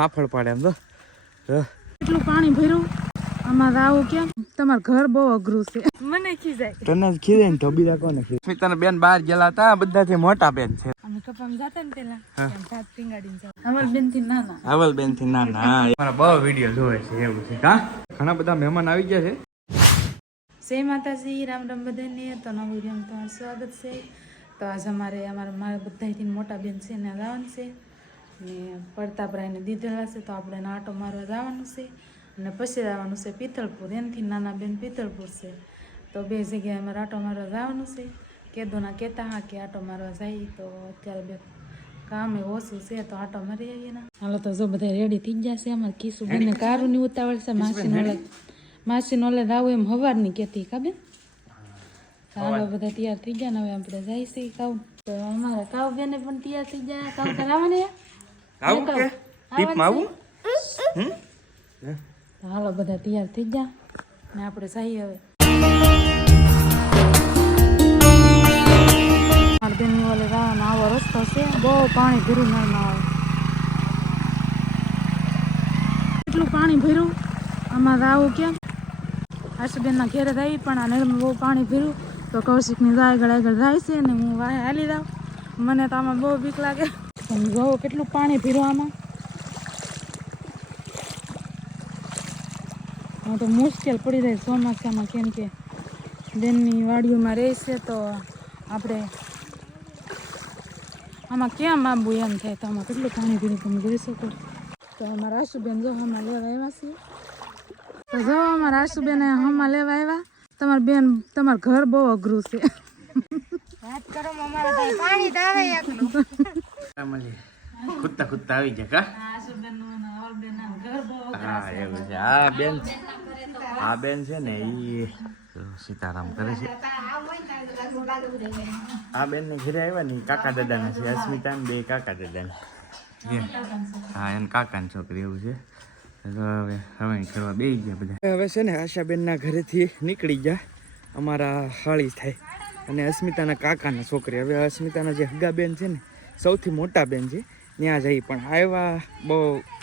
ફાફડ પાડે એમ તો એટલું પાણી ભર્યું આમાં આવું કેમ તમારું ઘર બહુ અઘરું છે મને ખીજાય તને જ ખીજાય ને તો બીજા કોને ખીજાય સ્મિતાના બેન બહાર ગયેલા હતા બધાથી મોટા બેન છે અમે કપામ જાતા ને પેલા ભાત પીંગાડીને જાવ અમલ બેન થી નાના મારા બહુ વિડીયો જોવે છે એવું છે કા ઘણા બધા મહેમાન આવી ગયા છે જય માતાજી રામ રામ બધાને તો નવા વિડીયોમાં તમારું સ્વાગત છે તો આજ અમારા બધાથી મોટા બેન છે ને જવાનું છે ને પડતાપરાઈને દીધેલા છે તો આપણે આટો મારવા જવાનું છે અને પછી જવાનું છે પિત્તળપુર એનાથી નાના બેન પિત્તળપુર છે તો બે જગ્યાએ અમારે આટો મારવા જવાનું છે કેદોના કહેતા હા કે આટો મારવા જાય તો અત્યારે બે કામ એ ઓછું છે તો આટો મારી આવીએ ને હાલો તો જો બધા રેડી થઈ ગયા છે અમારે કીસું બેનને કારું ની ઉતાવળ છે માસી નોલે આવું એમ હવારની કહેતી કાબે હાલો બધા તૈયાર થઈ ગયા ને હવે આપણે જાય છે કાવ તો અમારા કાવ બેને પણ તૈયાર થઈ ગયા કાવ કરાવવાને આવું કે ટીપમાં આવું હાલો બધા તૈયાર થઈ ગયા ને આપણે જઈએ હવે બેનની ઓલે જવાનો આવો રસ્તો છે બહુ પાણી ભર્યું નળમાં આવે એટલું પાણી ભર્યું આમાં આવું કેમ આશુબેનના ઘેરે આવી પણ આ નળમાં બહુ પાણી ભર્યું તો કૌશિકની જાય આગળ જાય છે ને હું વાહે હાલી જાઉં મને તો આમાં બહુ બીક લાગે પણ જોવો કેટલું પાણી ભર્યું આમાં હું તો મુશ્કેલ પડી જાય ચોમાસામાં કેમ કે બેનની વાડીઓમાં રહેશે તો આપણે આમાં કેમ આવવું એમ થાય તો આમાં કેટલું પાણી ભર્યું તમે જોઈ શકો તો અમારા આશુબેન જો હમણાં લેવા આવ્યા છીએ તો જો અમારા આશુબેન હમણાં લેવા આવ્યા તમારું બેન તમારું ઘર બહુ અઘરું છે વાત કરો અમારા પાણી તો આવે એકલું ખુદતા આવી ગયા કા આશુબેન નું બેન ઘર બહુ હા એવું છે આ બેન છે ને ઈ સીતારામ કરે છે આ બેન ને ઘરે આવ્યા ને કાકા દાદાના છે અસ્મિતા ને બે કાકા દાદાને હા એને કાકાની છોકરી એવું છે હવે કરવા બે ગયા બધા હવે છે ને આશાબેનના ઘરેથી નીકળી ગયા અમારા હાળી થાય અને અસ્મિતાના કાકાના છોકરી હવે અસ્મિતાના જે હગા બેન છે ને સૌથી મોટા બેન છે ત્યાં જઈ પણ આવ્યા બહુ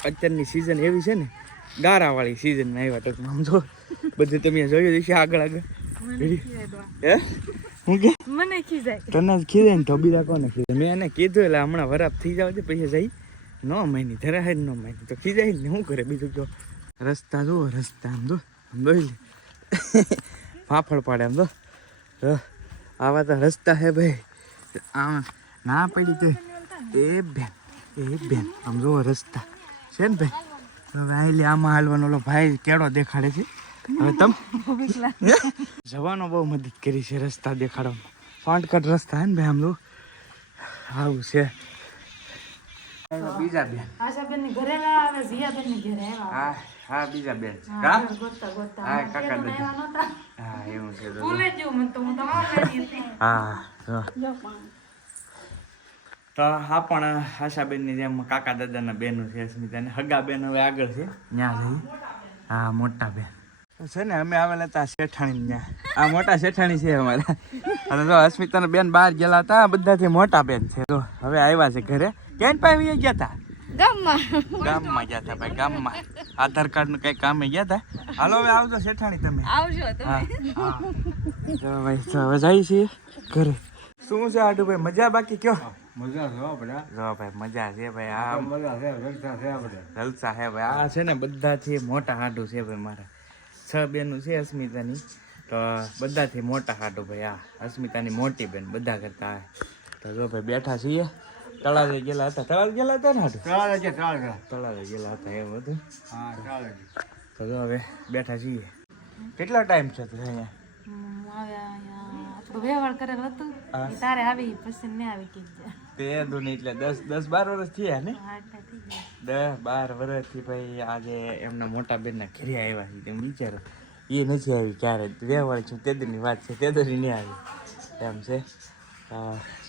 અત્યારની સિઝન એવી છે ને ગારાવાળી સિઝનમાં આવ્યા તો સમજો બધું તમે જોયું છે આગળ હે હું કે મને ખીજાય તને જ ખીજાય ને તો બીજા કોને ખીજાય મેં એને કીધું એટલે હમણાં વરાપ થઈ જાવ છે પછી જઈ ન માની ધરાય જ ન માની તો ખીજાય ને શું કરે બીજું તો રસ્તા જુઓ રસ્તા આમ જો જોઈ લે ફાફડ પાડે આમ જો આવા તો રસ્તા હે ભાઈ આમ ના પડી તો એ બેન આમ જુઓ રસ્તા છે ને ભાઈ હવે આઈ આમાં હાલવાનો ઓલો ભાઈ કેળો દેખાડે છે હવે તમ જવાનો બહુ મદદ કરી છે રસ્તા દેખાડવામાં શોર્ટકટ રસ્તા હે ને ભાઈ આમ જો આવું છે બીજા બેન આશાબેન ની ઘરે ના આવે જીયાબેન ની ઘરે આવ્યા હા બીજા બેન હા ગોતા હા કાકા દાદા હા એવું છે ભૂલે ગયું મને તો હું તો આવવાની હતી હા તો હા પણ આશાબેનની જેમ કાકા દાદાના બેનો છે અસ્મિતાને હગા બેન હવે આગળ છે ત્યાં જઈ હા મોટા બેન છે ને અમે આવેલા હતા શેઠાણી ત્યાં આ મોટા શેઠાણી છે અમારા અને જો અસ્મિતાના બેન બહાર ગયેલા હતા બધાથી મોટા બેન છે તો હવે આવ્યા છે ઘરે ક્યાં પાવી ગયા હતા ગામમાં ગયા હતા ભાઈ ગામમાં આધાર કાર્ડ નું કઈ કામે ગયા હતા હાલો હવે આવજો શેઠાણી તમે આવજો તમે તો ભાઈ તો હવે જાય છે ઘરે શું છે આડુ ભાઈ મજા બાકી કયો મજા છે બધા જો ભાઈ મજા છે ભાઈ આ મજા છે જલસા છે બધા જલસા છે ભાઈ આ છે ને બધાથી મોટા હાડું છે ભાઈ મારા 6 બેનું છે અસ્મિતાની તો બધાથી મોટા હાડું ભાઈ આ અસ્મિતાની મોટી બેન બધા કરતા તો જો ભાઈ બેઠા છીએ તળાવે ગયેલા હતા ને હાડું તળાવે ગયેલા હતા એમ હતું હા ચાલે તો જો હવે બેઠા છીએ કેટલો ટાઈમ છે તું અહીંયા આપણું વ્યવહાર કરેલ હતું તારે આવી પછી ને આવી કીધું તે દુની એટલે 10-12 વર્ષ થયા ને 10-12 વર્ષથી ભાઈ આજે એમના મોટા બેનના ઘરે આવ્યા છે તેમ વિચારો એ નથી આવી ક્યારે વ્યવહાર છું તેદની વાત છે તેદની નહીં આવી એમ છે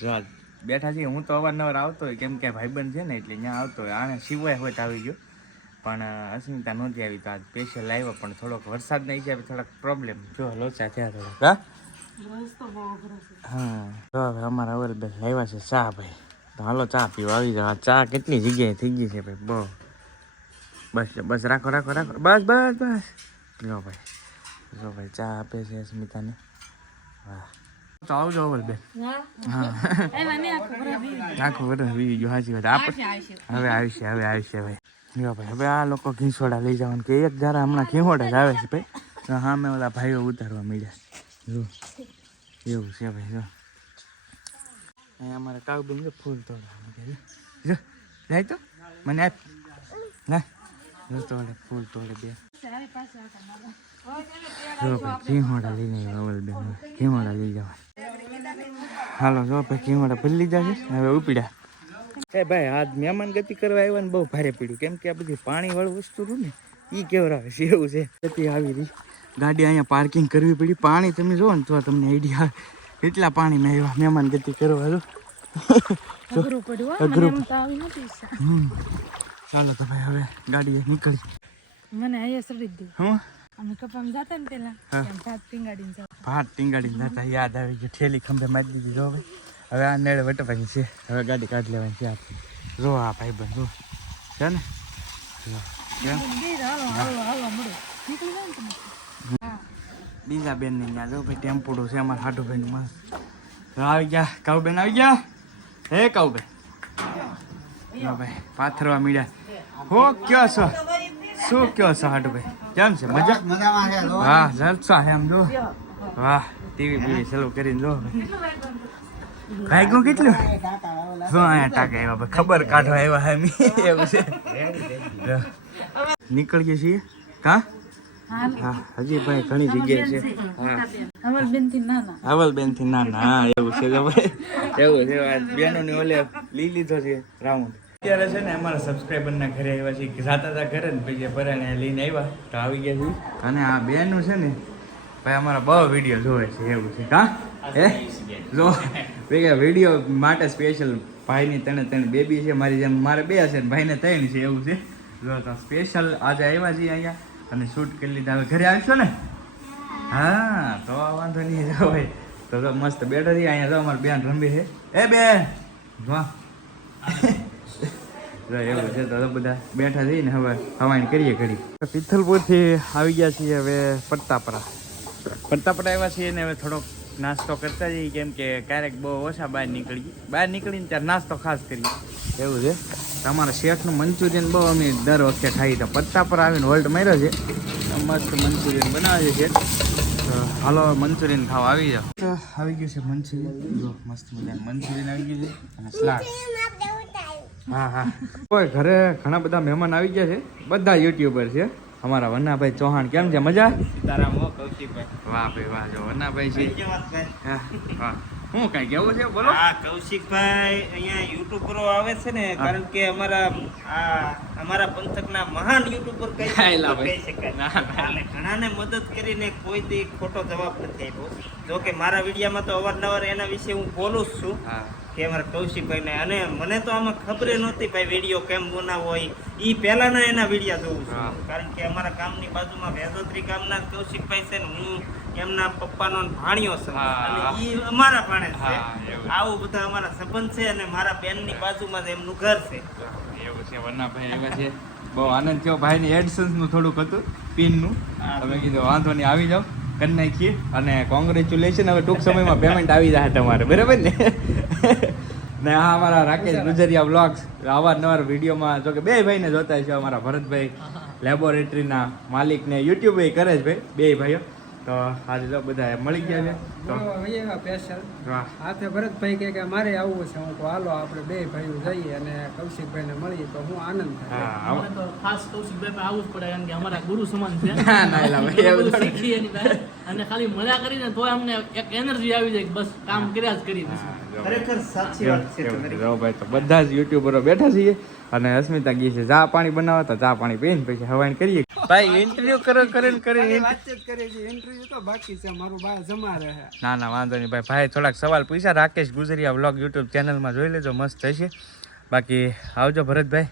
જો બેઠા છીએ હું તો અવારનવાર આવતો હોય કેમ કે ભાઈબંધ છે ને એટલે ત્યાં આવતો હોય આને સિવાય હોય તો આવી ગયો પણ અસ્મિતા નહોતી આવી તો આજ સ્પેશિયલ આવ્યો પણ થોડોક વરસાદના હિસાબે થોડાક પ્રોબ્લેમ જો લોચા થયા થોડાક હા તો હવે અમારા અવરબેન આવ્યા છે ચા ભાઈ તો હાલો ચા પીવા આવી જાવ ચા કેટલી જગ્યાએ થઈ ગઈ છે ભાઈ બહુ બસ બસ રાખો રાખો રાખો બસ બસ બસ જો ભાઈ ચા આપે છે સ્મિતાને વાહ તો આવજો અવલબેન હા આખું વરસ વી ગયું સાચી વાત હવે આવશે ભાઈ જો ભાઈ હવે આ લોકો ઘીસોડા લઈ જવાનું કે એક જરા હમણાં ઘીસોડા જ આવે છે ભાઈ તો સામે ઓલા ભાઈઓ ઉતારવા મળ્યા જો એવું છે ભાઈ જો અહીંયા અમારે કાવબેન જો ફૂલ તોડવા જો જાય તો મને આપ ના જો તોડે ફૂલ તોડે બે જો ભાઈ ઘીસોડા લઈને અવલબેન ઘીસોડા લઈ જવા હાલો જો ભાઈ ઘીસોડા ભરી લીધા છે હવે ઉપડ્યા એ ભાઈ આ મહેમાન ગતિ કરવા આવ્યા ને બહુ ભારે પડ્યું કેમ કે આ બધી પાણી વાળું વસ્તુ રહ્યું ને એ કેવરાવે છે એવું છે ગતિ આવી રહી ગાડી અહીંયા પાર્કિંગ કરવી પડી પાણી તમે જુઓ ને તો તમને આઈડિયા એટલા પાણીમાં આવ્યા મહેમાન ગતિ કરવા જો અઘરું ચાલો તો ભાઈ હવે ગાડીએ નીકળી મને અહીંયા સડી દે હું અમે કપામાં જતા ને પેલા ભાત ટીંગાડીને જતા ભાત ટીંગાડીને જતા યાદ આવી ગયું ઠેલી ખંભે મારી દીધી જો ભાઈ હવે આ નેળે વટવાની છે હવે ગાડી કાઢી લેવાની છે આપણે જો આ ભાઈ બંધ જો છે ને બીજા બેન ને ત્યાં જો ભાઈ ટેમ્પોડું છે અમારા હાટુભાઈ મસ્ત આવી ગયા કાઉબેન આવી ગયા હે કાઉબેન ભાઈ પાથરવા મીડ્યા હો કયો છો શું કયો છો હાટુભાઈ કેમ છે મજા હા જલસા એમ જો વાહ ટીવી બીવી ચાલુ કરીને જો ભાઈ કેટલું શું અહીંયા ટાકા આવ્યા ખબર કાઢવા આવ્યા હે એવું છે નીકળીએ છીએ કા હા હજી ભાઈ ઘણી જગ્યાએ છે હા અવલબેન થી નાના હા એવું છે ભાઈ એવું છે બેનોની ઓલે લઈ લીધો છે રાઉન્ડ અત્યારે છે ને અમારા સબસ્ક્રાઈબરના ઘરે આવ્યા છે જાતા હતા ઘરે ને પછી પરાણે લઈને આવ્યા તો આવી ગયા છે અને આ બેનું છે ને ભાઈ અમારા બહુ વિડીયો જોવે છે એવું છે કા હે જો ભેગા વિડીયો માટે સ્પેશિયલ ભાઈની ત્રણ બેબી છે મારી જેમ મારે બે છે ને ભાઈને 3 છે એવું છે જો તો સ્પેશિયલ આજે આવ્યા છીએ અહીંયા અને શૂટ કરી લીધા હવે ઘરે આવશો ને હા તો વાંધો નહીં જો ભાઈ તો મસ્ત બેઠો છે અહીંયા તો અમારી બેન રમી છે એ બેન વાહ એવું છે તો બધા બેઠા થઈને હવે હવાઈ કરીએ ઘડી પિથલપુરથી આવી ગયા છીએ હવે પડતાપરા આવ્યા છીએ ને હવે થોડોક નાસ્તો કરતા જઈએ કેમ કે ક્યારેક બહુ ઓછા બહાર નીકળીને ત્યારે નાસ્તો ખાસ કરીએ એવું છે તમારા શેઠનું મંચુરિયન બહુ અમે દર વખતે ખાઈ તો પત્તા પર આવીને હોલ્ટ માર્યો છે મસ્ત મંચુરિયન બનાવે છે તો હાલો મંચુરિયન ખાવા આવી જાઓ આવી ગયું છે મંચુરિયન જો મસ્ત મજાનું મંચુરિયન આવી ગયું છે અને સલાડ હા કોઈ ઘરે ઘણા બધા મહેમાન આવી ગયા છે બધા યુટ્યુબર છે અમારા વન્નાભાઈ ચૌહાણ કેમ છે મજા તારા મો કૌશિકભાઈ વાહ ભાઈ વાહ જો વન્નાભાઈ છે વાહ શું કઈ કેવું છે બોલો હા કૌશિકભાઈ અહીંયા યુટ્યુબરો આવે છે ને કારણ કે અમારા પંથકના મહાન યુટ્યુબર કહી શકાય એટલે ઘણાને મદદ કરીને કોઈ દી ખોટો જવાબ નથી આપ્યો જો કે મારા વિડીયામાં તો અવારનવાર એના વિશે હું બોલું જ છું કે અમારા કૌશિકભાઈને અને મને તો આમાં ખબર નહોતી ભાઈ વિડીયો કેમ બનાવવો હોય એ પહેલાના એના વિડીયા જોઉં છું કારણ કે અમારા ગામની બાજુમાં વેજોદરી ગામના કૌશિકભાઈ છે ને હું એમના પપ્પાનો ભાણિયો છે અને એ અમારા ભાણે છે આવું બધા અમારા સંબંધ છે અને મારા બેનની બાજુમાં જ એમનું ઘર છે એવું છે વન્નાભાઈ આવ્યા છે બહુ આનંદ થયો ભાઈની એડસન્સનું થોડુંક હતું પિનનું તમે કીધું વાંધો નહીં આવી જાઓ કરી નાખીએ અને કોંગ્રેચ્યુલેશન હવે ટૂંક સમયમાં પેમેન્ટ આવી જાય તમારે બરાબર ને ને આ અમારા રાકેશ ગુજરિયા બ્લોગ્સ અવારનવાર વિડીયોમાં જો કે બે ભાઈને જોતા છે અમારા ભરતભાઈ લેબોરેટરીના માલિક ને યુટ્યુબ એ કરે છે ભાઈ બે ભાઈઓ તો આજે તો બધા મળી ગયા છે તો સ્પેશિયલ હાથે ભરતભાઈ કે મારે આવવું છે હું તો હાલો આપણે બે ભાઈઓ જઈએ અને કૌશિકભાઈને મળીએ તો હું આનંદ થાય તો ખાસ કૌશિકભાઈ આવવું જ પડે કારણ કે અમારા ગુરુ સમાન છે શીખી એની પાસે અને ખાલી મજા કરીને તો અમને એક એનર્જી આવી જાય બસ કામ કર્યા જ કરી ખરેખર સાચી વાત છે ભાઈ તો બધા જ યુટ્યુબરો બેઠા છીએ અને અસ્મિતા ગઈ છે ચા પાણી બનાવવા તો ચા પાણી પીને પછી હવાઈ કરીએ ભાઈ ઇન્ટરવ્યુ કરીને વાતચીત કરીએ છીએ ઇન્ટરવ્યુ તો બાકી છે મારું ભાઈ જમા રહે ના વાંધો નહીં ભાઈ થોડાક સવાલ પૂછ્યા રાકેશ ગુજરિયા વ્લોગ યુટ્યુબ ચેનલમાં જોઈ લેજો મસ્ત થશે બાકી આવજો ભરતભાઈ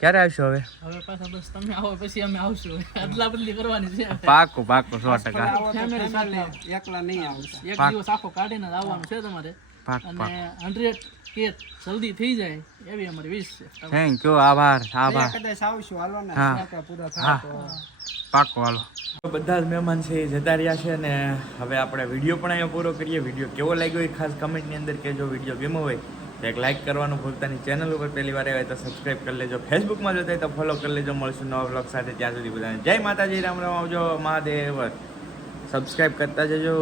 ક્યારે આવશો હવે પાછા બસ તમે આવો પછી અમે આવશું અદલા બદલી કરવાની છે પાકું 100% ફેમિલી સાથે એકલા નહીં આવશે એક દિવસ આખો કાઢીને જ આવવાનું છે તમારે પાક પાક અને 100K જલ્દી થઈ જાય એવી અમારી વિશ છે. થેન્ક યુ, આભાર આભાર. કદાચ આવશું હાલો ને હા. સાકા પૂરા હા. થાય તો પાકો હાલો. બધા જ મહેમાન છે એ જતા રહ્યા છે ને હવે આપણે વિડીયો પણ અહીંયા પૂરો કરીએ. વિડીયો કેવો લાગ્યો એ ખાસ કમેન્ટની અંદર કહેજો. વિડીયો ગમ્યો હોય તો એક લાઇક કરવાનું ભૂલતા નહીં. ચેનલ ઉપર પહેલી વાર આવ્યા તો સબસ્ક્રાઈબ કરી લેજો. ફેસબુકમાં જોતા હોય તો ફોલો કરી લેજો. મળશું નવા બ્લોગ સાથે. ત્યાં સુધી બધાને જય માતાજી, રામ રામ, આવજો, મહાદેવ. સબસ્ક્રાઈબ કરતા જજો.